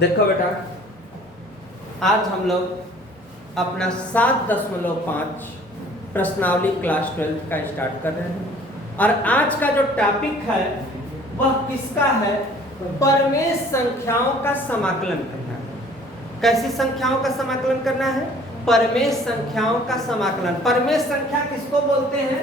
देखो बेटा, आज हम लोग अपना 7.5 प्रश्नावली क्लास 12 का स्टार्ट कर रहे हैं और आज का जो टॉपिक है वह किसका है? परमेय संख्याओं का समाकलन करना है। कैसी संख्याओं का समाकलन करना है? परमेय संख्याओं का समाकलन। परमेय संख्या किसको बोलते हैं?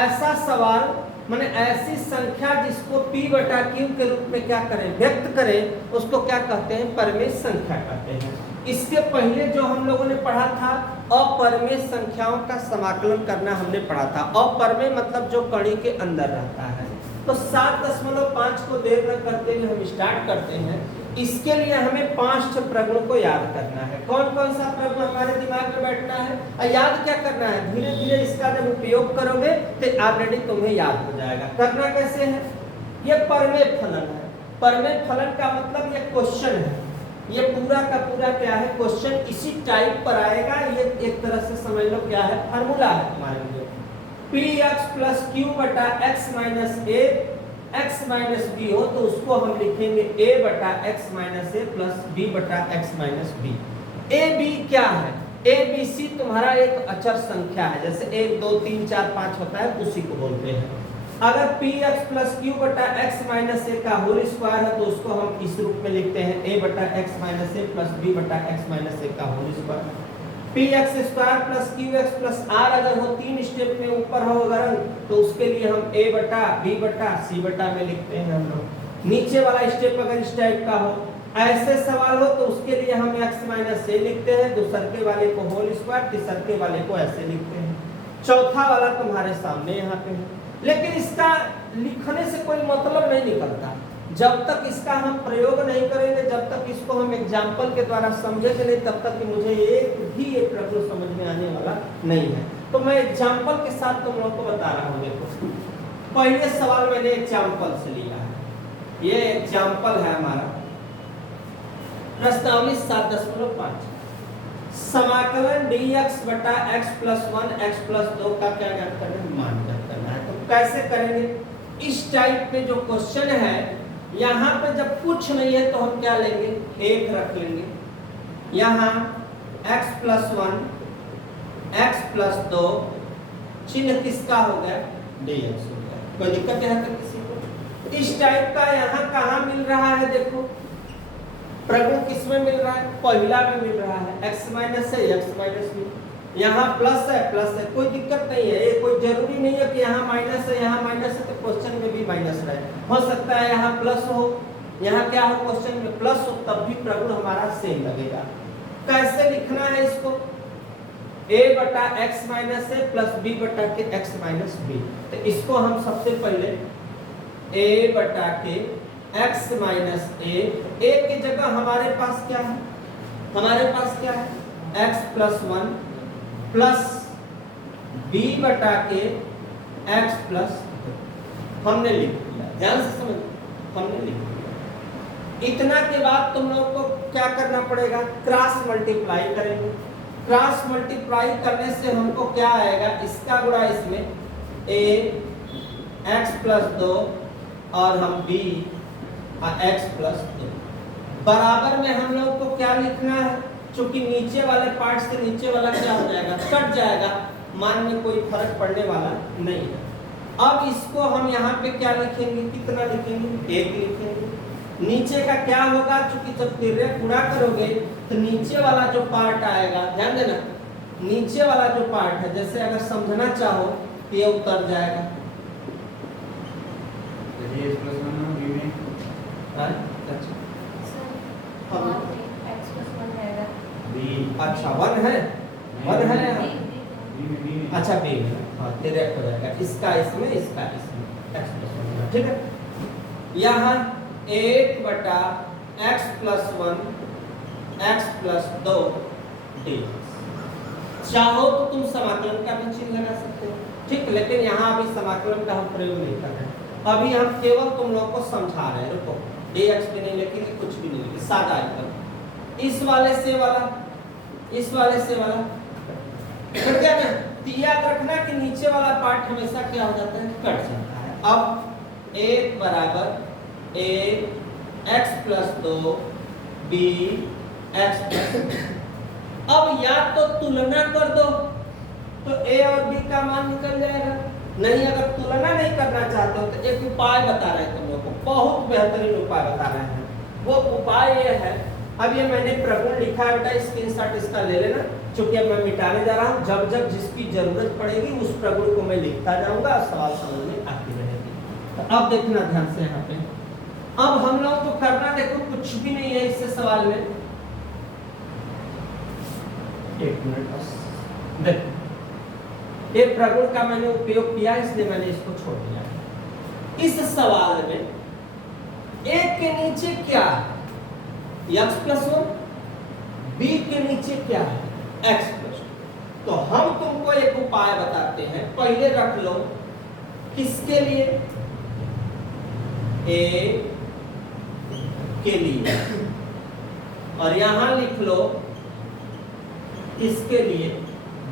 ऐसा सवाल माने ऐसी संख्या जिसको p/q के रूप में क्या करें, व्यक्त करें, उसको क्या कहते हैं? परमेय संख्या कहते हैं। इसके पहले जो हम लोगों ने पढ़ा था अपरमेय संख्याओं का समाकलन करना हमने पढ़ा था। अपरमेय मतलब जो कड़ी के अंदर रहता है। तो 7.5 को देर न करते हुए हम स्टार्ट करते हैं। इसके लिए हमें 5 प्रगुण को याद करना है। कौन कौन सा प्रगुण हमारे दिमाग में बैठना है और याद क्या करना है? धीरे धीरे इसका जब उपयोग करोगे तो ऑलरेडी तुम्हें याद हो जाएगा। करना कैसे है? ये परमेय फलन है। परमेय फलन का मतलब ये क्वेश्चन है। ये पूरा का पूरा क्या है? क्वेश्चन इसी टाइप पर आएगा। ये एक तरह से समझ लो क्या है, फार्मूला है तुम्हारे लिए। px + q/x - a x - b हो तो उसको हम लिखेंगे a/x - a + b/x - b। a b क्या है? a b c तुम्हारा एक अचर संख्या है, जैसे 1 2 3 4 5 होता है, उसी को बोलते हैं। अगर px + q/x - a का होल स्क्वायर है तो उसको हम इस रूप में लिखते हैं a/x - a + b/x - a का whole square. px² + qx + r अगर हो 3 स्टेप में ऊपर हो अगर तो उसके लिए हम a/b/c/ में लिखते हैं हम लोग। नीचे वाला स्टेप अगर इस टाइप का हो, ऐसे सवाल हो तो उसके लिए हम x - a लिखते हैं, दूसरे वाले को होल स्क्वायर, तीसरे वाले को ऐसे लिखते हैं। चौथा वाला तुम्हारे सामने यहाँ पे है। लेकिन इसका लिखने से कोई मतलब नहीं निकलता जब तक इसका हम प्रयोग नहीं करेंगे, जब तक इसको हम एग्जाम्पल के द्वारा समझेंगे नहीं, तब तक कि मुझे एक प्रश्न समझ में आने वाला नहीं है। तो मैं एग्जाम्पल के साथ तुम लोगों को बता रहा हूँ। देखो, पहले सवाल मैंने एग्जाम्पल से लिया है। ये एग्जाम्पल है हमारा प्रश्नावली 7.5। समाकलन dx/x + 1 x + 2 का क्या ज्ञात करना है? मान ज्ञात करना है। तो कैसे करेंगे? इस टाइप में जो क्वेश्चन है, यहाँ पे जब कुछ नहीं है तो हम क्या लेंगे? 1 रख लेंगे। यहाँ x + 1 x + 2 चिन्ह किसका हो गया? dx हो गया। कोई दिक्कत है तो किसी को? इस टाइप का यहाँ कहाँ मिल रहा है? देखो, प्रगुण किसमें मिल रहा है? पहला में मिल रहा है, x - a x - b। यहाँ प्लस है, कोई दिक्कत नहीं है। ये कोई जरूरी नहीं है कि यहाँ माइनस है, यहाँ माइनस है तो क्वेश्चन में भी माइनस रहे। हो सकता है यहाँ प्लस हो, यहाँ क्या हो, क्वेश्चन में प्लस हो, तब भी प्रगुण हमारा सेम लगेगा। कैसे लिखना है इसको? a/x - a + b/x - b। तो इसको हम सबसे पहले a/x - a की जगह हमारे पास क्या है? हमारे पास क्या है? x + 1 प्लस b/x + 2 हमने लिख दिया। ध्यान से समझ, हमने लिख दिया। इतना के बाद तुम लोग को क्या करना पड़ेगा? क्रॉस मल्टीप्लाई करेंगे। क्रॉस मल्टीप्लाई करने से हमको क्या आएगा? इसका गुणा इसमें a x + 2 और हम b x + 2 बराबर में हम लोग को क्या लिखना है? चूंकि नीचे वाले पार्ट से नीचे वाला क्या हो जाएगा? कट जाएगा। मान में कोई फर्क पड़ने वाला नहीं है। अब इसको हम यहाँ पे क्या लिखेंगे? कितना लिखेंगे? 1 लिखेंगे। नीचे का क्या होगा? चूंकि जब तिर्यक गुणा करोगे तो नीचे वाला जो पार्ट आएगा, ध्यान देना, नीचे वाला जो पार्ट है, जैसे अगर समझना चाहो तो ये उतर जाएगा। अच्छा 1 है, 1 है यहाँ। अच्छा b है, हाँ डायरेक्ट हो जाएगा। इसका इसमें, इसका इसमें x + 1, ठीक है। यहाँ 1/x + 1 x + 2 dx। चाहो तो तुम समाकलन का भी चिन्ह लगा सकते हो, ठीक। लेकिन यहाँ अभी समाकलन का हम प्रयोग नहीं कर रहे। अभी हम केवल तुम लोग को समझा रहे हैं। रुको, dx भी नहीं लिखेंगे, कुछ भी नहीं लिखेंगे, सादा एकदम। इस वाले से वाला, इस वाले से वाला कट गया ना। याद रखना कि नीचे वाला पार्ट हमेशा क्या हो जाता है? कट जाता है। अब 1 = a x + 2 B X plus. अब या तो तुलना कर दो तो ए और बी का मान निकल जाएगा, नहीं अगर तुलना नहीं करना चाहते हो तो एक उपाय बता रहे हैं तुम लोग को, बहुत बेहतरीन उपाय बता रहे हैं। वो उपाय ये है, अब ये मैंने प्रगुण लिखा है बेटा, स्क्रीनशॉट इसका ले लेना, क्योंकि अब मैं मिटाने जा रहा हूँ। जब जब जिसकी जरूरत पड़ेगी उस प्रगुण को मैं लिखता जाऊंगा और सवाल समझ में आती रहेगी। तो अब देखना ध्यान से यहाँ पे, अब हम लोग को करना देखो कुछ भी नहीं है इससे सवाल में। एक मिनट बस देखो, ये प्रगुण का मैंने उपयोग किया इसलिए मैंने इसको छोड़ दिया। इस सवाल में एक के नीचे क्या है, x प्लस 1, बी के नीचे क्या है, x प्लस 2। तो हम तुमको एक उपाय बताते हैं, पहले रख लो किसके लिए, ए के लिए, और यहां लिख लो किसके लिए,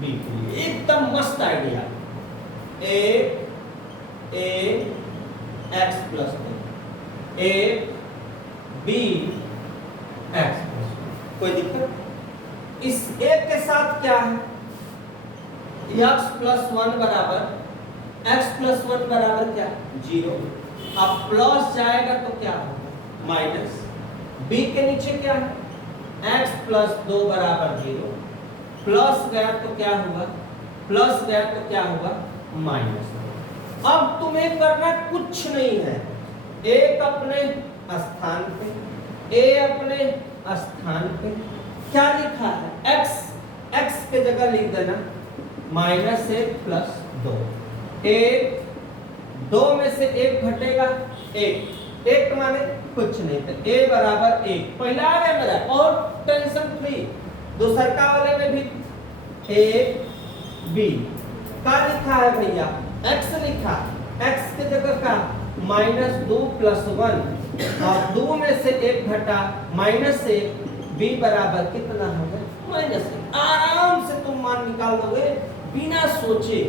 बी के लिए। एकदम मस्त idea, A X plus 2, A B X plus 2, कोई दिक्कत। इस एक के साथ क्या है, एक्स प्लस 1 बराबर एक्स प्लस 1 बराबर क्या, 0। अब प्लस जाएगा तो क्या होगा, माइनस। बी के नीचे क्या है, एक्स प्लस 2 बराबर 0, प्लस गया तो क्या होगा, प्लस गया तो क्या होगा, माइनस। अब तुम्हें करना कुछ नहीं है, एक अपने स्थान पे, ए अपने स्थान पे क्या लिखा है, x, x के जगह लिख देना -1 प्लस 2। एक 2 में से 1 घटेगा 1, 1 माने कुछ नहीं, तो a बराबर 1 पहला आ गया मेरा, और टेंशन फ्री। दूसरका वाले में भी a b का लिखा है भैया, x लिखा, x के जगह का -2 प्लस 1, और 2 में से 1 घटा -1, b बराबर कितना होगा, -1। आराम से तुम मान निकाल दोगे बिना सोचे।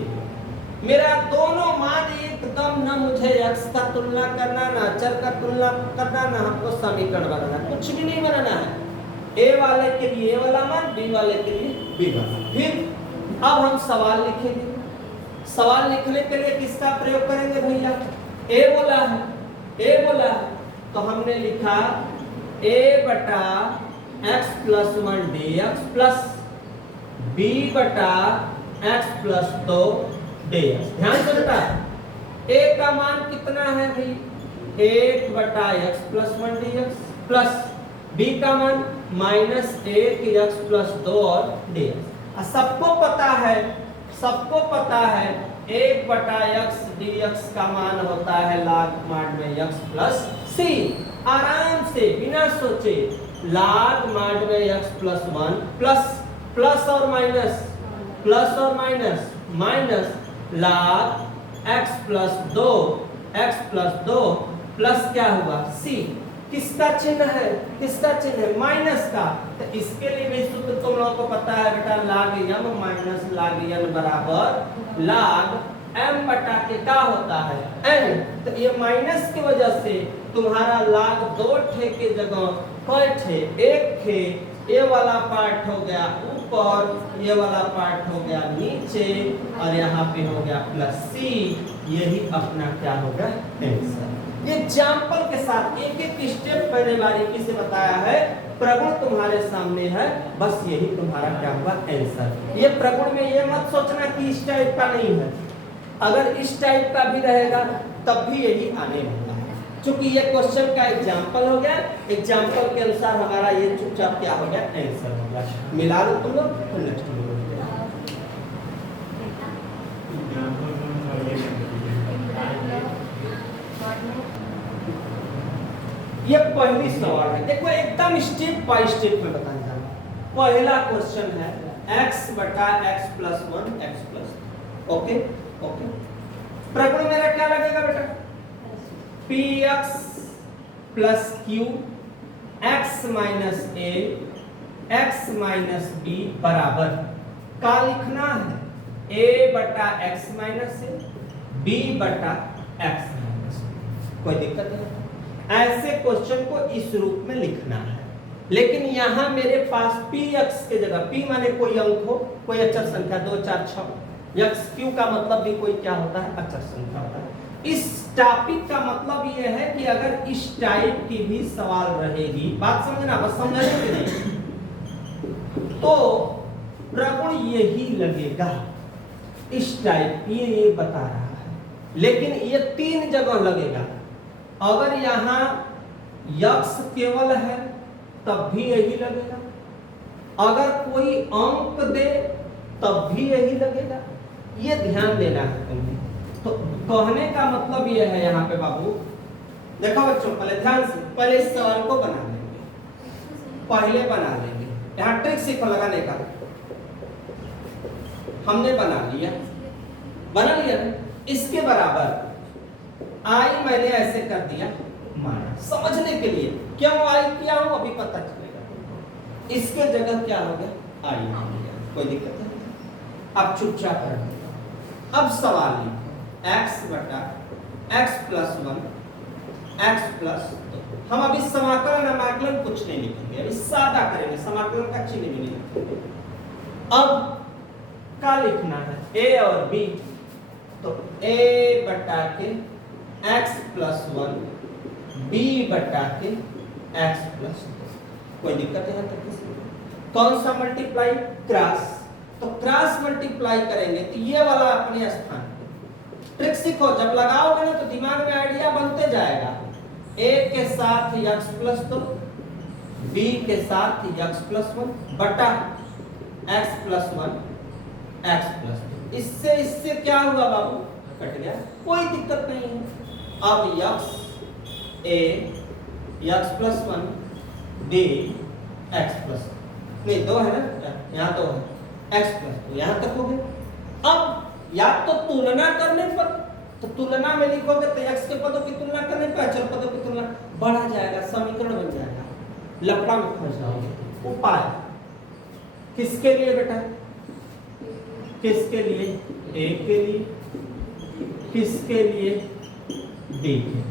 मेरा दोनों मान एकदम, ना मुझे x का तुलना करना, ना अचर का तुलना करना, ना हमको समीकरण बनाना, कुछ भी नहीं बनाना है। a वाले के लिए a वाला मान, b वाले के लिए b वाला। फिर अब हम सवाल लिखेंगे। सवाल लिखने के लिए किसका प्रयोग करेंगे भैया, a बोला है, a बोला है, तो हमने लिखा a बटा x plus 1 dx plus b बटा x प्लस 2 dx। ध्यान से बेटा, a का मान कितना है भाई, 1 बटा x plus 1 dx plus b का मान -1 x प्लस 2 और dx। सबको पता है 1 बटा x dx का मान होता है log mod में x प्लस c। आराम से बिना सोचे log mod में x प्लस 1 प्लस और माइनस, प्लस और minus log x plus 2 plus क्या हुआ c। किसका चिन्ह है, माइनस का। तो इसके लिए भी सूत्र तुम लोगों को पता है बेटा, log m minus log n बराबर log m बटा के क्या होता है, n। तो ये माइनस की वजह से तुम्हारा log 2 ठे के जगह कै ठे, 1 ठे, ये वाला पार्ट हो गया ऊपर, ये वाला पार्ट हो गया नीचे, और यहाँ पे हो गया प्लस c। यही अपना क्या होगा, आंसर। ये एग्जाम्पल के साथ एक स्टेप मैंने बारीकी से बताया है, प्रगुण तुम्हारे सामने है, बस यही तुम्हारा क्या हुआ, आंसर। ये प्रगुण में ये मत सोचना कि इस टाइप का नहीं है, अगर इस टाइप का भी रहेगा तब भी यही आने वाला है, क्योंकि ये क्वेश्चन का एग्जाम्पल हो गया, एग्जाम्पल के अनुसार हमारा ये चुपचाप क्या हो गया, आंसर हो गया। मिला लो तुम लोग, फिर नेक्स्ट वीडियो। ये पहली सवाल है, देखो एकदम स्टेप बाय स्टेप में बताने जा रहा हूं। पहला क्वेश्चन है x बटा x plus 1 x plus, okay. प्रगुण मेरा क्या लगेगा बेटा, px plus q x minus a x minus b बराबर का लिखना है, a बटा x माइनस a b बटा x माइनस। कोई दिक्कत नहीं, ऐसे क्वेश्चन को इस रूप में लिखना है। लेकिन यहाँ मेरे पास पी एक्स के जगह, पी माने कोई अंक हो, कोई अचर संख्या 2 4 6, एक्स क्यू का मतलब भी कोई क्या होता है, अचर संख्या होता है। इस टॉपिक का मतलब यह है कि अगर इस टाइप की भी सवाल रहेगी, बात समझना, बस समझने के लिए, तो प्रगुण यही लगेगा, इस टाइप ये बता रहा है, लेकिन ये 3 जगह लगेगा। अगर यहाँ यक्स केवल है तब भी यही लगेगा, अगर कोई अंक दे तब भी यही लगेगा, ये ध्यान देना है तुम्हें। तो कहने का मतलब ये है यहाँ पे बाबू, देखो बच्चों पहले ध्यान से, पहले इस सवाल को बना लेंगे, पहले बना लेंगे, यहाँ ट्रिक सीखो लगाने का। हमने बना लिया इसके बराबर आई मैंने ऐसे कर दिया माना, समझने के लिए क्यों आई किया हूं अभी पता चलेगा। इसके जगह क्या हो गया, आई हो गया, कोई दिक्कत नहीं। अब चुपचाप रहो, अब सवाल लिखो, x बटा x प्लस 1 x प्लस 2। हम अभी समाकलन अमाकलन कुछ नहीं लिखेंगे, अभी सादा करेंगे, समाकलन का चिन्ह भी नहीं लिखेंगे। अब क्या लिखना है, a और b, तो a बटा के x प्लस 1 b बटा के x प्लस 2। कोई दिक्कत है यहाँ तक किसी? कौन सा मल्टीप्लाई, क्रॉस, तो क्रॉस मल्टीप्लाई करेंगे तो ये वाला अपने स्थान। ट्रिक सीखो, जब लगाओगे ना तो दिमाग में आइडिया बनते जाएगा। a के साथ x प्लस 2, b के साथ x प्लस 1 बटा x प्लस 1 x प्लस 2। इससे क्या हुआ बाबू, कट गया, कोई दिक्कत नहीं है। अब x a x plus 1 b x plus नहीं 2 है ना, यहाँ तो है x प्लस 2, यहाँ तक हो गया। अब या तो तुलना करने पर, तो तुलना में लिखोगे तो x के पदों की तुलना करने पर अचर पदों की तुलना बढ़ा जाएगा, समीकरण बन जाएगा, लफड़ा में फंस जाओगे। उपाय किसके लिए बेटा, किसके लिए, a के लिए, किसके लिए, b के लिए।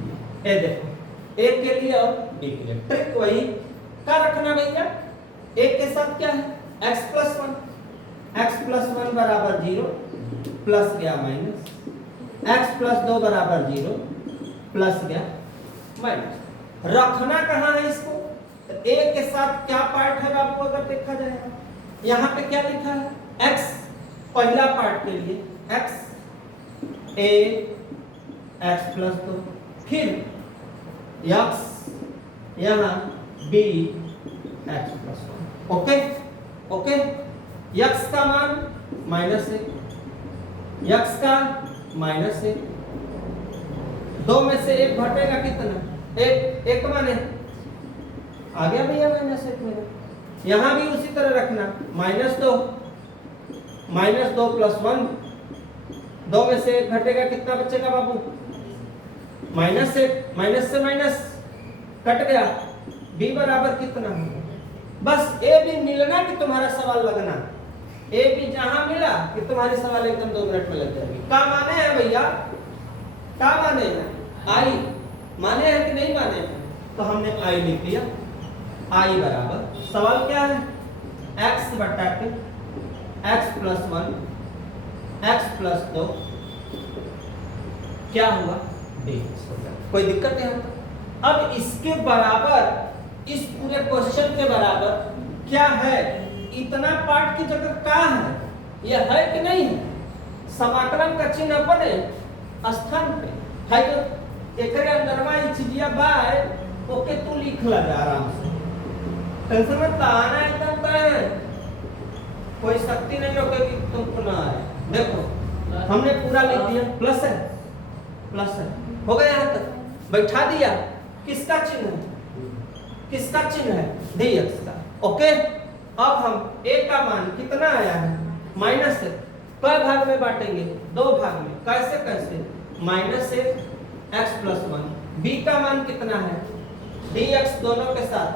ए देखो, a के लिए और b के लिए ट्रिक वही क्या रखना भैया, a के साथ क्या है x प्लस 1 बराबर 0 प्लस गया माइनस, x प्लस 2 बराबर 0 प्लस गया माइनस। रखना कहाँ है इसको, तो a के साथ क्या पार्ट है बाबू, अगर देखा जाएगा यहाँ पे क्या लिखा है, x पहला पार्ट के लिए x a x प्लस 2, फिर x यहाँ b x plus 1। Okay okay, x का मान -1, x का -1, 2 में से 1 घटेगा कितना, 1 माने आ गया भैया -1 मेरा। यहाँ भी उसी तरह रखना, -2 प्लस 1, 2 में से 1 घटेगा कितना बचेगा बाबू, -1, माइनस से माइनस कट गया, b बराबर कितना, बस a b मिलना कि तुम्हारा सवाल लगना, a b जहां मिला कि तुम्हारी सवाल एकदम 2 मिनट में लग जाएगी। क्या माने हैं भैया, क्या माने हैं, i माने हैं कि नहीं माने हैं, तो हमने i लिख दिया। i बराबर सवाल क्या है, x बटा के x प्लस 1 x प्लस 2 क्या हुआ, dx। कोई दिक्कत है यहाँ तक? अब इसके बराबर, इस पूरे क्वेश्चन के बराबर क्या है, इतना पार्ट की जगह क्या है, यह है कि नहीं है, समाकलन का चिन्ह अपने स्थान पे है, तो एक अंदरवा इचिया बाय ओके तू लिख लगा आराम से, टेंशन मत आना, एकदम है कोई शक्ति नहीं रोकेगी तुमको ना आए। देखो हमने पूरा लिख दिया, प्लस है, हो गया यहाँ तक, बैठा दिया, किसका चिन्ह है, किसका चिन्ह है, dx का। ओके, अब हम a का मान कितना आया है, -1, कै भाग में बांटेंगे, 2 भाग में, कैसे, -1 x प्लस 1, b का मान कितना है, dx दोनों के साथ,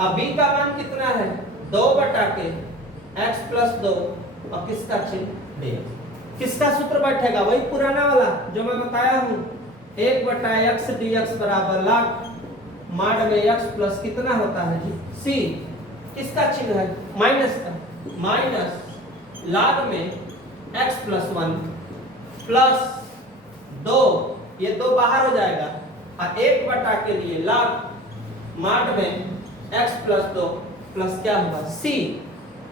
अब b का मान कितना है, 2 बटा के x प्लस 2, और किसका चिन्ह dx। किसका सूत्र बैठेगा, वही पुराना वाला जो मैं बताया हूं, 1 बटा x dx बराबर log माड में x प्लस कितना होता है जी c, किसका चिन्ह है माइनस का, माइनस log में x प्लस 1 प्लस 2, ये 2 बाहर हो जाएगा और 1 बटा के लिए log माड में x प्लस 2 प्लस क्या होगा c,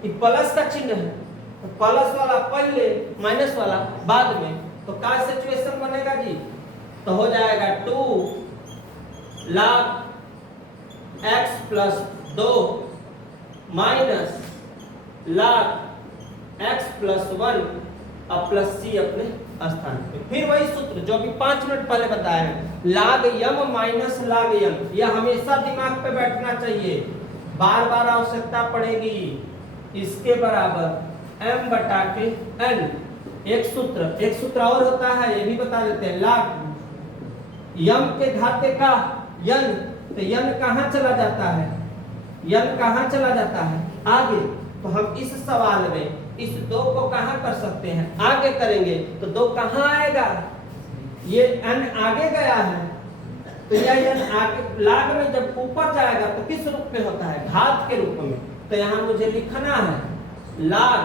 ये प्लस का चिन्ह है तो प्लस वाला पहले माइनस वाला बाद में, तो क्या सिचुएशन बनेगा जी, तो हो जाएगा 2 log x plus 2 minus log x plus 1 अब प्लस c अपने स्थान पे। फिर वही सूत्र जो अभी 5 मिनट पहले बताया है, log m minus log m, यह हमेशा दिमाग पे बैठना चाहिए, बार बार आवश्यकता पड़ेगी। इसके बराबर m बटा के n, एक सूत्र और होता है, ये भी बता देते हैं, log m के घाते का n, तो n कहाँ चला जाता है, n कहाँ चला जाता है आगे, तो हम इस सवाल में इस 2 को कहाँ कर सकते हैं आगे करेंगे, तो 2 कहाँ आएगा, ये n आगे गया है तो यह n आगे log में जब ऊपर जाएगा तो किस रूप में होता है, घात के रूप में, तो यहाँ मुझे लिखना है log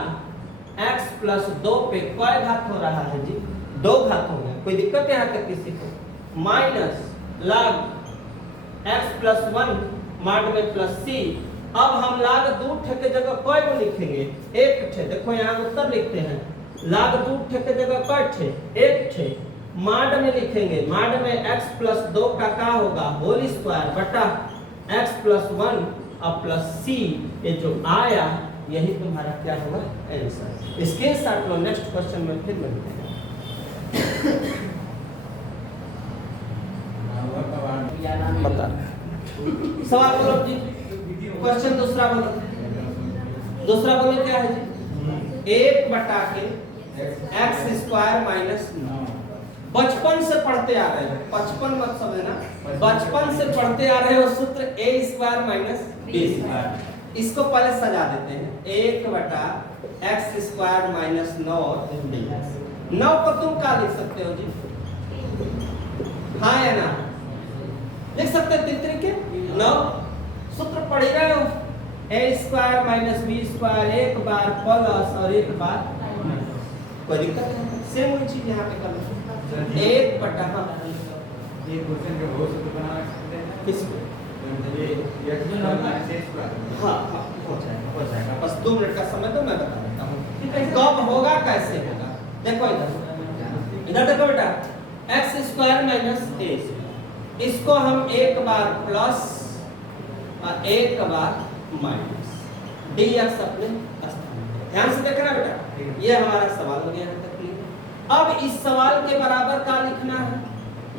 x प्लस 2 पे क्या घात हो रहा है जी, 2 घात हो गया, कोई दिक्कत यहाँ तक किसी को, माइनस log x प्लस 1 माड में प्लस c। अब हम log 2 के जगह क्या को लिखेंगे, 1 ठे, देखो यहाँ उत्तर लिखते हैं, log 2 के जगह क्या ठे, 1 ठे, माड में लिखेंगे, माड में x प्लस 2 का क्या होगा होल स्क्वायर बटा x प्लस 1 और प्लस c, ये जो आया यही तुम्हारा क्या होगा आंसर। स्क्रीनशॉट लो, नेक्स्ट क्वेश्चन में फिर मिलते हैं। बता सवाल बोलो जी, क्वेश्चन दूसरा बोलो क्या है जी, 1 बटा के x स्क्वायर माइनस, बचपन से पढ़ते आ रहे हो, बचपन मत समझना, बचपन से पढ़ते आ रहे हो सूत्र a square minus b square, इसको पहले सजा देते हैं, 1 बटा x स्क्वायर माइनस 9 9 को तुम क्या लिख सकते हो जी, हाँ या ना लिख सकते हो 3 तरीके, 9 सूत्र पढ़ रहे हो, a square minus b square, एक बार प्लस और एक बार माइनस, कोई दिक्कत नहीं, सेम वही चीज यहाँ पे कर लो, 1 बटा ये क्वेश्चन के बहुत सूत्र बना सकते हैं, किसको हाँ हो जाएगा, बस 2 मिनट का समय तो मैं बता देता हूँ कब होगा कैसे होगा। देखो इधर देखो बेटा, x स्क्वायर माइनस a, इसको हम एक बार प्लस और एक बार माइनस dx अपने स्थान, ध्यान से देखना बेटा, ये हमारा सवाल हो गया तक। अब इस सवाल के बराबर क्या लिखना है,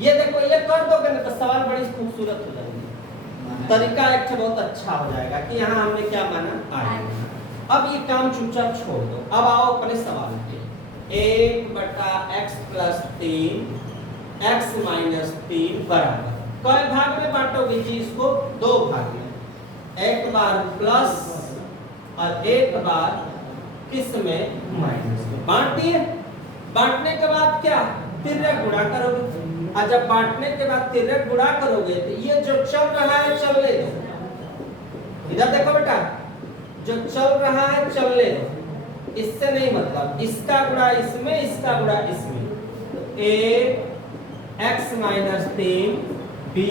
ये देखो, ये कर दोगे ना तो सवाल बड़ी खूबसूरत हो जाएगी, तरीका एक बहुत अच्छा हो जाएगा कि यहाँ हमने क्या माना आए। अब ये काम चुपचाप छोड़ दो, अब आओ अपने सवाल पे, 1 बटा x प्लस 3 x माइनस 3 बराबर, कई भाग में बांटोगे जी इसको, 2 भाग में, एक बार प्लस और एक बार किस में माइनस में, बांट दिए, बांटने के बाद क्या तिर्यक गुणा करोगे, और जब बांटने के बाद तिर्यक गुणा करोगे तो ये जो चल रहा है चलने दो, इधर देखो बेटा, जो चल रहा है चलने दो, इससे नहीं मतलब, इसका गुणा इसमें, इसका गुणा इसमें, तो a x minus 3 b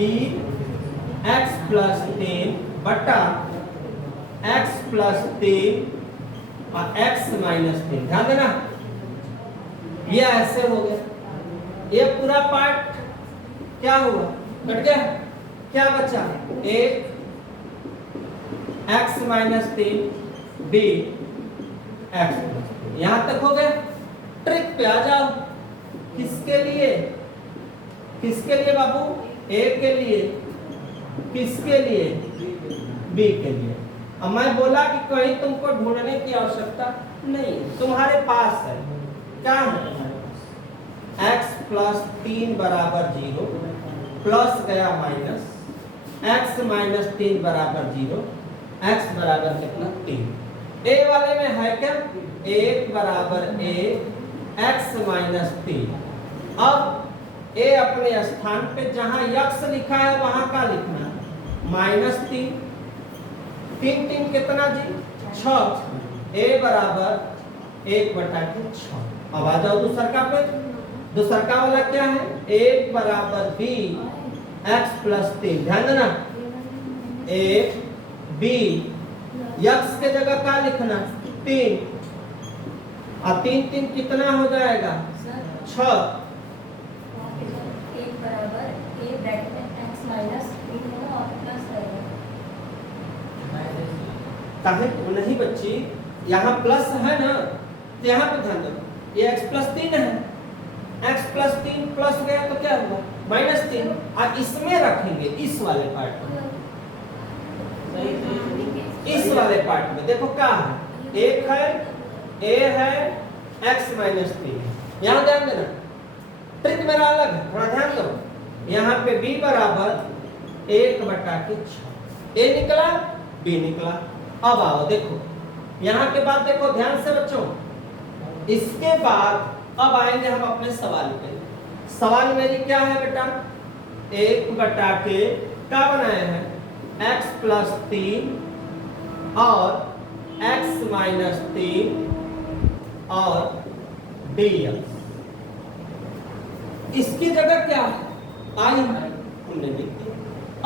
x plus 3 बटा x प्लस 3 और x माइनस 3, ध्यान देना, ये ऐसे हो गया, ये पूरा पार्ट क्या हुआ कट गया, क्या बचा, 1 x माइनस 3 b x, यहां तक हो गया। ट्रिक पे आ जाओ, किसके लिए, किसके लिए बाबू, a के लिए, किसके लिए, b के लिए। अब मैं बोला कि कहीं तुमको ढूंढने की आवश्यकता नहीं, तुम्हारे पास है, क्या है, x प्लस 3 बराबर 0, प्लस गया माइनस, x माइनस 3 बराबर 0, x बराबर कितना 3, a वाले में है क्या, 1 बराबर a x माइनस 3। अब a अपने स्थान पे जहां x लिखा है वहां का लिखना, माइनस 3, 3 3 कितना जी 6, a बराबर 1/6। अब आ जाओ दूसरका पे। दूसरका वाला क्या है 1 बराबर b x प्लस 3। ध्यान देना 1 b x के जगह क्या लिखना 3 और 3 3 कितना हो जाएगा 6। एक बराबर a ब्रैकेट में x माइनस 3 होगा और प्लस रहेगा। काहे नहीं बच्ची यहाँ प्लस है ना, तो यहाँ पे ध्यान दो ये x प्लस 3 है, x प्लस 3 प्लस गया तो क्या हुआ माइनस 3। और इसमें रखेंगे इस वाले पार्ट में, इस वाले पार्ट में देखो क्या है एक है a है x माइनस 3 है। यहाँ ध्यान देना ट्रिक मेरा अलग है, थोड़ा ध्यान दो। यहाँ पे b बराबर 1/6, a निकला b निकला। अब आओ देखो यहाँ के बाद देखो ध्यान से बच्चों, इसके बाद अब आएंगे हम अपने सवाल पे। सवाल मेरी क्या है बेटा 1/के क्या बनाए हैं x प्लस 3 और x माइनस 3 और dx। इसकी जगह क्या है आई है हमने लिख दिया।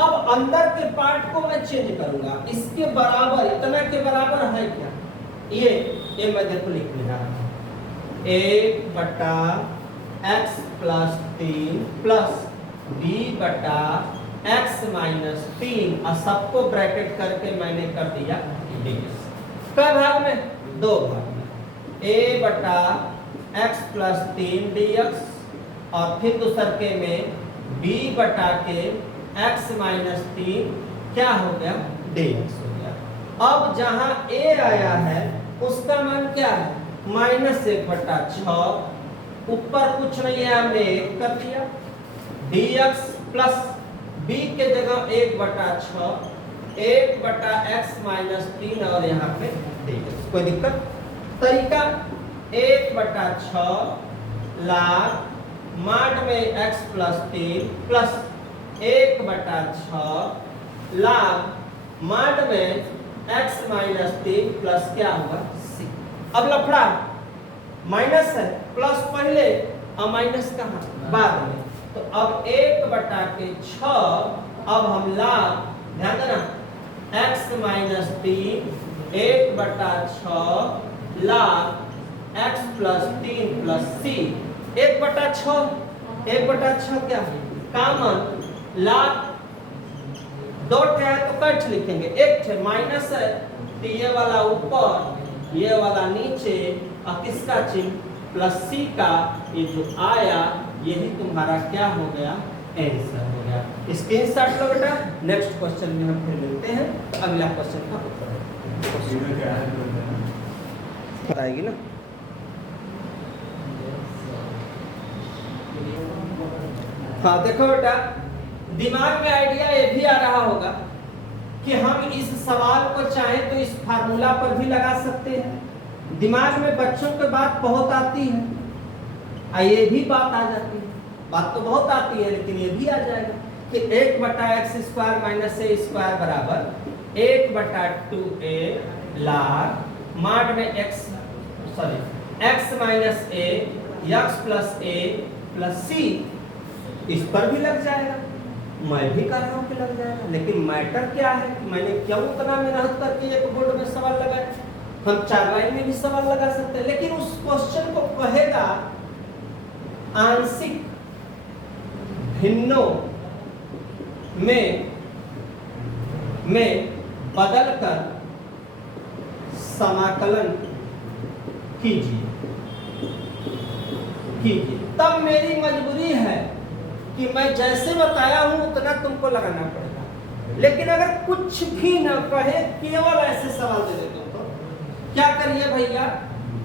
अब अंदर के पार्ट को मैं चेंज करूंगा, इसके बराबर इतना के बराबर है क्या ये मैं देखो लिख ले रहा हूं 1/x plus 3 plus b/x minus 3 और सबको ब्रैकेट करके मैंने कर दिया dx। कै भाग में 2 भाग में a/x प्लस 3 dx और फिर दूसरके में b/के x माइनस 3 क्या हो गया dx हो गया। अब जहां a आया है उसका मान क्या है -1/6, ऊपर कुछ नहीं है हमने 1 कर दिया, dx प्लस b के जगह 1/6 1/x माइनस 3 और यहाँ पे dx। कोई दिक्कत तरीका 1/6 लाख माड में x प्लस 3 प्लस 1/6 लाख माड में x माइनस 3 प्लस क्या हुआ c। अब लफड़ा माइनस है प्लस पहले और माइनस कहाँ बाद में, तो अब 1/6 अब हम लाख ध्यान देना x minus 3 1/6 lakh x plus 3 plus c। 1/6 क्या है कॉमन लाख, 2 है तो कट लिखेंगे, एक थे माइनस है तो ये वाला ऊपर ये वाला नीचे और किसका चिन्ह प्लस c का, ये जो आया यही तुम्हारा क्या हो गया आंसर हो गया। स्क्रीनशॉट लो बेटा। नेक्स्ट क्वेश्चन में हम फिर मिलते हैं, अगला क्वेश्चन का उत्तर बताएगी ना। हाँ देखो बेटा दिमाग में आइडिया ये भी आ रहा होगा कि हम इस सवाल को चाहें तो इस फार्मूला पर भी लगा सकते हैं। दिमाग में बच्चों के बात बहुत आती है, ये भी बात आ जाती है, बात तो बहुत आती है लेकिन ये भी आ जाएगा कि 1/x² माइनस a² बराबर 1/2a लाख माड में x minus a x plus a plus c। इस पर भी लग जाएगा, मैं भी कर रहा हूँ कि लग जाएगा, लेकिन मैटर क्या है कि मैंने क्यों उतना मेहनत करके एक बोर्ड में सवाल लगाया। हम 4 लाइन में भी सवाल लगा सकते हैं, लेकिन उस क्वेश्चन को कहेगा आंशिक भिन्नों में बदलकर समाकलन कीजिए। तब मेरी मजबूरी है कि मैं जैसे बताया हूं उतना तुमको लगाना पड़ेगा, लेकिन अगर कुछ भी न कहे केवल ऐसे सवाल दे देते हो तो क्या करिए भैया,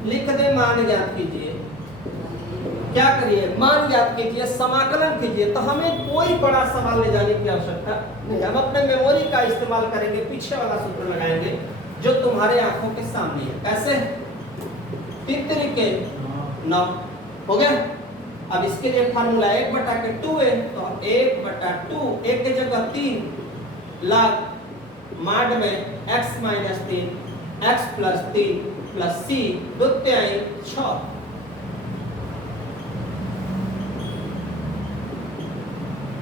लिख दे मान ज्ञात कीजिए। क्या करिए मान ज्ञात कीजिए, समाकलन कीजिए। तो हमें कोई बड़ा सवाल ले जाने की आवश्यकता नहीं, हम अपने मेमोरी का इस्तेमाल करेंगे, पीछे वाला सूत्र लगाएंगे जो तुम्हारे आंखों के सामने है। कैसे 3 तरीके 9 हो गया। अब इसके लिए फार्मूला 1/2 है तो 1/2 1 की जगह 3 लॉग माड में x minus 3 x plus 3 plus c द्वितीय 6।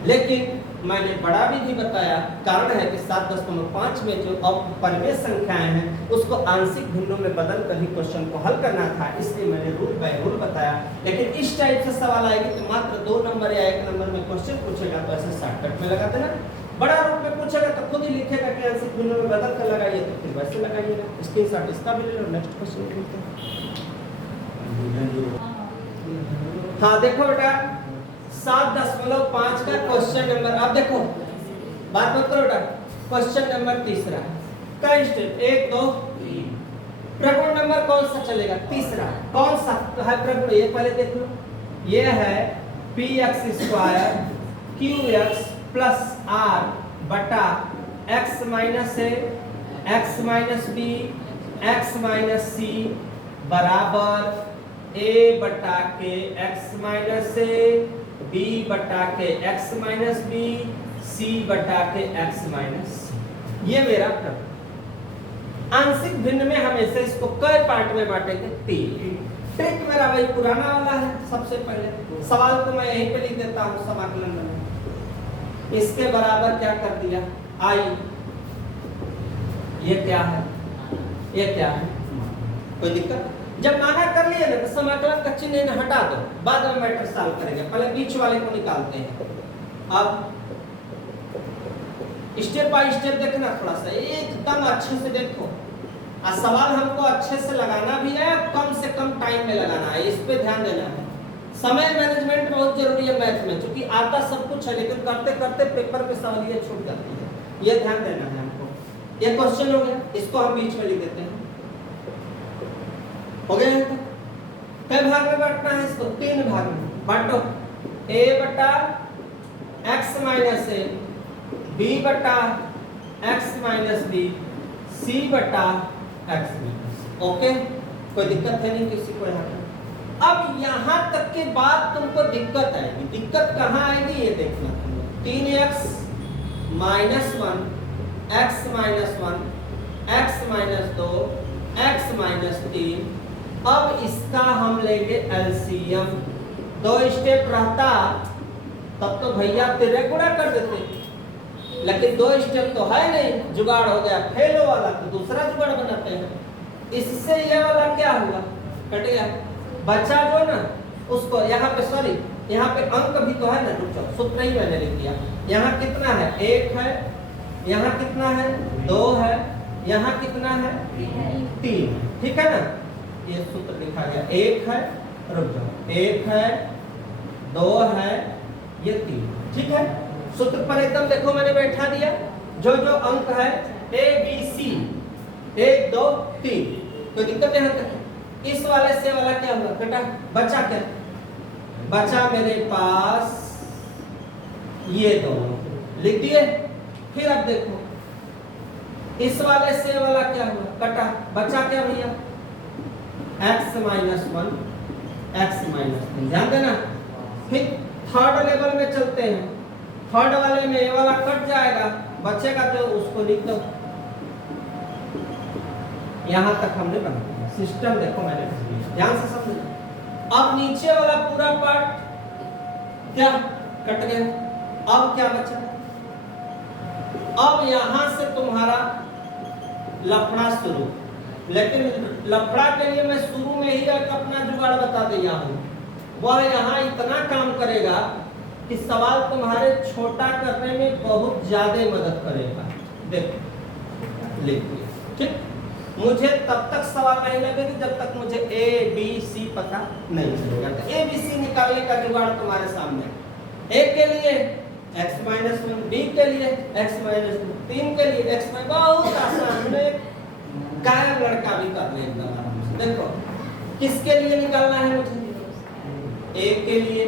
लेकिन मैंने बड़ा विधि बताया, कारण है कि 7.5 में जो परिमेय संख्याएं हैं उसको आंशिक भिन्नों में बदल कर ही क्वेश्चन को हल करना था, इसलिए मैंने रूल बाय रूल बताया। लेकिन इस टाइप से सवाल आएगी तो मात्र 2 नंबर या 1 नंबर में क्वेश्चन पूछेगा तो ऐसे शॉर्टकट में लगा देना। बड़ा रूप में पूछेगा तो खुद ही लिखेगा कि आंशिक भिन्नों में बदल कर लगाइए, तो फिर वैसे लगाइएगा। स्क्रीनशॉट इसका भी ले लो। नेक्स्ट क्वेश्चन देखते हैं। हाँ देखो बेटा 7.5 का क्वेश्चन नंबर, अब देखो बात मत करो बेटा। क्वेश्चन नंबर तीसरा का स्टेप 1 2 3। प्रगुण नंबर कौन सा चलेगा? तीसरा। कौन सा है प्रगुण? ये पहले देख लो। ये है px² qx प्लस r बटा x minus a x minus b x minus c बराबर a बटा के x माइनस a b बटा के x माइनस b c बटा के x माइनस c। ये मेरा प्रगुण। आंशिक भिन्न में हमेशा इसको कई पार्ट में बांटेंगे? 3। ट्रिक मेरा वही पुराना वाला है। सबसे पहले सवाल को मैं यहीं पे लिख देता हूँ समाकलन में। इसके बराबर क्या कर दिया? i। ये क्या है? ये क्या है? कोई दिक्कत? जब माना कर लिया ना तो समाकलन का चिन्ह हटा दो, बाद में मैटर सॉल्व करेंगे। पहले बीच वाले को निकालते हैं। अब स्टेप बाय स्टेप देखना, थोड़ा सा एकदम अच्छे से देखो। और सवाल हमको अच्छे से लगाना भी है, कम से कम टाइम में लगाना है, इस पे ध्यान देना है। समय मैनेजमेंट बहुत जरूरी है मैथ में, क्योंकि आता सब कुछ है लेकिन करते करते पेपर पे सवालियां छूट जाती है, ये ध्यान देना है हमको। ये क्वेश्चन हो गया, इसको हम बीच में लिख देते हैं। हो गया? कई भाग में बांटना है इसको? 3 भाग में बांटो। a बटा x माइनस a, b बटा x माइनस b, c बटा x माइनस। ओके, कोई दिक्कत है नहीं किसी को यहाँ? अब यहाँ तक के बाद तुमको दिक्कत आएगी। दिक्कत कहाँ आएगी ये देखना। 3x minus 1 x minus 1 x minus 2 x minus 3। अब इसका हम लेंगे एलसीएम। 2 स्टेप रहता तब तो भैया तेरे गुणा कर देते, लेकिन 2 स्टेप तो है नहीं, जुगाड़ हो गया फेलो वाला, तो दूसरा जुगाड़ बनाते हैं। इससे ये वाला क्या हुआ? कट गया। बच्चा जो ना उसको यहाँ पे, सॉरी यहाँ पे अंक भी तो है ना, रुको सूत्र ही मैंने लिख दिया। यहाँ कितना है? 1 है, यहाँ कितना है? 2 है, यहाँ कितना है? 3। ठीक है ना? ये सूत्र लिखा गया। 1 है, रुक जाओ, 1 है, 2 है, ये 3। ठीक है? सूत्र पर एकदम देखो मैंने बैठा दिया। जो जो अंक है A B C 1 2 3, कोई दिक्कत यहाँ तक? इस वाले से वाला क्या हुआ बेटा? बचा क्या? बचा मेरे पास ये दोनों लिख दिए। फिर अब देखो इस वाले से वाला क्या हुआ? कटा। बचा क्या भैया? x minus 1 x minus 3। ध्यान देना। फिर थर्ड लेवल में चलते हैं। थर्ड वाले में ये वाला कट जाएगा, बचेगा तो उसको लिख दो। यहां तक हमने बना दिया। सिस्टम देखो मैंने ध्यान से समझो। अब नीचे वाला पूरा पार्ट क्या कट गया? अब क्या बचा? अब यहां से तुम्हारा लफड़ा शुरू। लेकिन लफड़ा के लिए मैं शुरू में ही अपना जुगाड़ बता दिया हूं। वह यहाँ इतना काम करेगा कि सवाल तुम्हारे छोटा करने में बहुत ज्यादा मदद करेगा। देखो लिख दिया। ठीक, मुझे तब तक सवाल नहीं लगेगी जब तक मुझे A B C पता नहीं चलेगा। तो A B C निकालने का जुगाड़ तुम्हारे सामने। A के लिए x माइनस 1, B के लिए x माइनस 2, 3 के लिए x माइनस। बहुत आसान है, गायब लड़का भी कर ले एकदम आराम से। देखो किसके लिए निकालना है मुझे? A के लिए।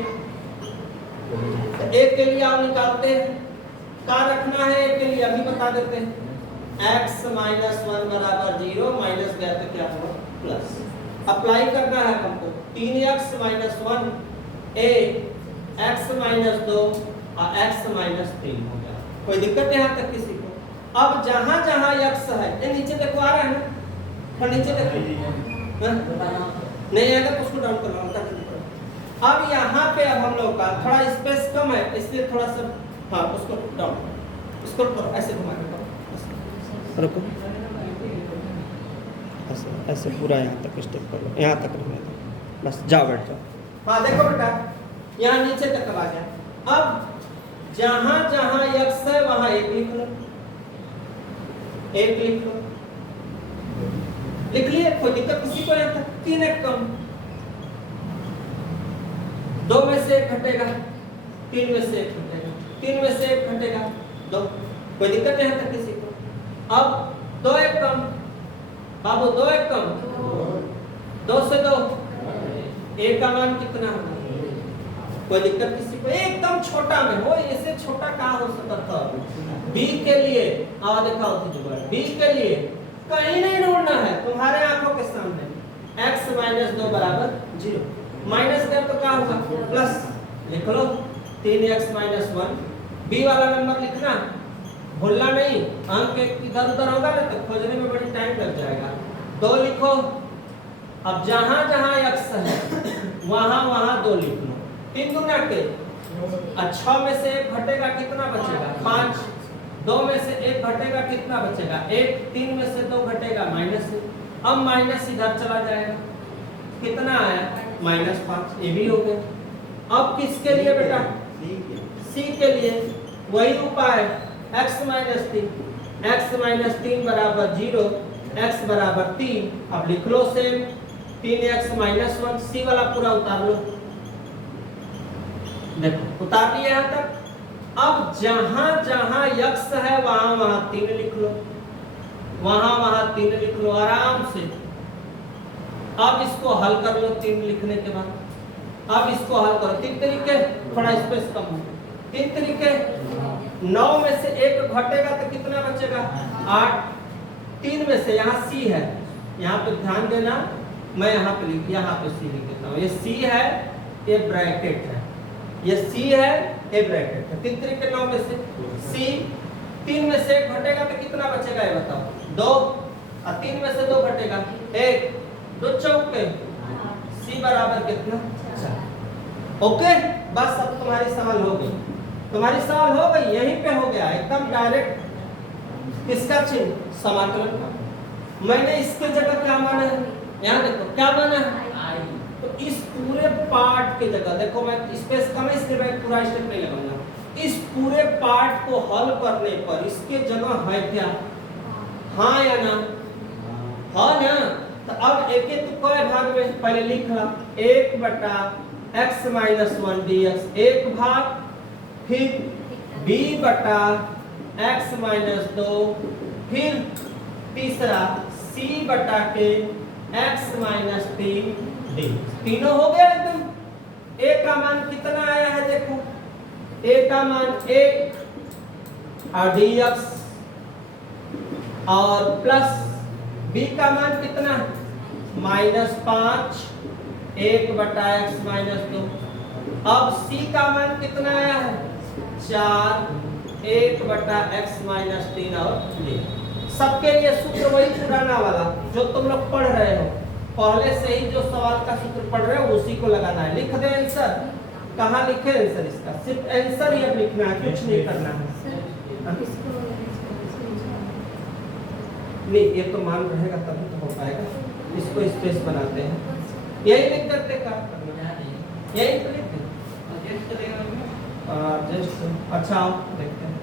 तो A के लिए आप निकालते हैं, क्या रखना है A के लिए अभी बता देते हैं। x माइनस 1 बराबर 0, माइनस गया तो क्या हुआ? प्लस। अप्लाई करना है हमको। 3x minus 1 a x minus 2 और x माइनस 3 हो गया। कोई दिक्कत है यहाँ तक किसी को? अब जहां जहां x है, ये नीचे देखो आ रहा है ना, थोड़ा नीचे देखो, हाँ? नहीं आएगा तो उसको डाउन करना होता है। अब यहाँ पे अब हम लोग का थोड़ा स्पेस कम है, इसलिए थोड़ा सा हाँ उसको डाउन, इसको ऐसे घुमा के करो, रुको ऐसे ऐसे पूरा यहाँ तक स्टेप कर लो, यहाँ तक रखना था, बस जाओ बैठ जाओ। हाँ देखो बेटा यहाँ नीचे तक आ गया। अब जहां जहां x है वहां 1 लिख लो, 1 लिख लो, लिख लिए, कोई दिक्कत किसी को? यहाँ तक 3 एक कम, 2 में से 1 घटेगा, 3 में से 1 घटेगा, 3 में से 1 घटेगा 2, कोई दिक्कत यहाँ तक किसी को? अब 2 एक कम, बाबू 2 एक कम, 2 से 2, 1 का मान कितना होगा? कोई दिक्कत किसी को? एकदम छोटा में हो, इससे छोटा कहाँ हो सकता है? b के लिए दिखाओ तो b के लिए कहीं नहीं ढूंढना है, तुम्हारे आंखों के सामने x - 2 बराबर 0, माइनस कर तो क्या होगा? प्लस, लिख लो 3x - 1, b वाला नंबर लिखना, भूलना नहीं, अंक इधर उधर होगा ना तो खोजने में बड़ी टाइम लग जाएगा। 2 लिखो। अब जहां जहां x है वहां वहां 2 लिख लो, 3 दूना के 6 में से 1 घटेगा कितना बचेगा? 5, 2 में से 1 घटेगा कितना बचेगा? 1, 3 में से 2 घटेगा -1, अब माइनस इधर चला जाएगा, कितना आया? -5, ये भी हो गया। अब किसके लिए बेटा? c के लिए वही उपाय, x - 3, x - 3 बराबर 0, x बराबर 3, अब लिख लो सेम 3x - 1, c वाला पूरा उतार लो, देखो उतार लिया यहाँ तक। अब जहां जहां x है वहां वहां 3 लिख लो, वहां वहां 3 लिख लो आराम से। अब इसको हल कर लो 3 लिखने के बाद, अब इसको हल करो 3 तरीके, थोड़ा स्पेस कम हो, 3 तरीके। 9 में से 1 घटेगा तो कितना बचेगा? 8, 3 में से यहाँ c है, यहाँ पे ध्यान देना, मैं यहाँ पे यहाँ पे c लिख देता हूँ, ये c है, ये ब्रैकेट है, ये c है, ये ब्रैकेट है। 3 तरीके 9 में से c, 3 में से 1 घटेगा तो कितना बचेगा ये बताओ? 2, और 3 में से 2 घटेगा 1, 2 चौके, c बराबर कितना? 4। ओके, बस अब तुम्हारी सवाल हो गई, तुम्हारी सवाल हो गई, यहीं पे हो गया एकदम डायरेक्ट। किसका चिन्ह? समाकलन का। मैंने इसके जगह क्या माना है? यहाँ देखो क्या माना है, तो इस पूरे पार्ट के जगह देखो, मैं स्पेस कम है इसलिए मैं पूरा स्टेप नहीं लगाऊंगा, इस पूरे पार्ट को हल करने पर इसके जगह है क्या? हाँ या ना? हाँ ना? तो अब एक एक कई भाग में पहले लिख ला, 1/x - 1 dx, एक भाग, फिर b/x - 2, फिर तीसरा c/x - 3 d। तीनों हो गया एकदम। a का मान कितना आया है देखो, a का मान 1 और dx, और प्लस b का मान कितना? -5, 1/x - 2। अब c का मान कितना आया है? 4, 1/x - 3 और d। सबके लिए सूत्र वही पुराना वाला जो तुम लोग पढ़ रहे हो, पहले से ही जो सवाल का सूत्र पढ़ रहे हो उसी को लगाना है। लिख दे आंसर, कहाँ लिखे आंसर? इसका सिर्फ आंसर ही अब लिखना है, कुछ नहीं करना है। नहीं, ये तो मान रहेगा तभी तो हो पाएगा, इसको स्पेस बनाते हैं, यही लिख देते का, यही तो लिखते अच्छा देखते हैं,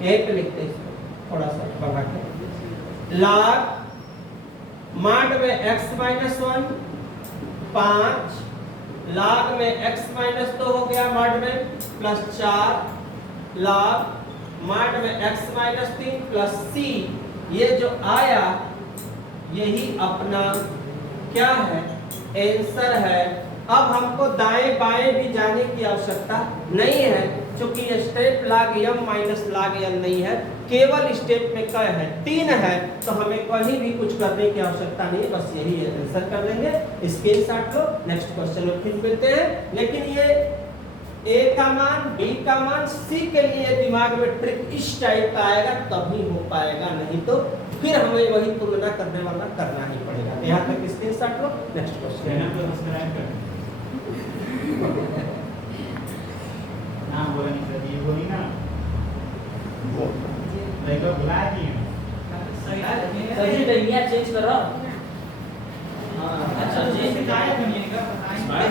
यही पे लिखते हैं, थोड़ा सा बढ़ा के। log माड में x - 1 5, log में x - 2 हो गया माड में प्लस 4, log माड में x - 3 प्लस c, ये जो आया यही अपना क्या है? आंसर है। अब हमको दाएं बाएं भी जाने की आवश्यकता नहीं है, क्योंकि ये step log m minus log n नहीं है, केवल स्टेप में क्या है? 3 है, तो हमें कहीं भी कुछ करने की आवश्यकता नहीं है, बस यही है, आंसर कर लेंगे। स्क्रीनशॉट लो, नेक्स्ट क्वेश्चन में फिर मिलते हैं। लेकिन ये ए का मान, बी का मान, सी के लिए दिमाग में ट्रिक इस टाइप का आएगा तभी हो पाएगा, नहीं तो फिर हमें वही तुलना करने वाला करना ही पड़ेगा। यहाँ तक स्क्रीनशॉट लो। Next question. चैनल को सब्सक्राइब कर नाम बोला नहीं सर, ये बोली ना वो देखो बुला दिए सही टाइमिंग चेंज करो। ना अच्छा चेंज सिखाया भी नहीं का भाई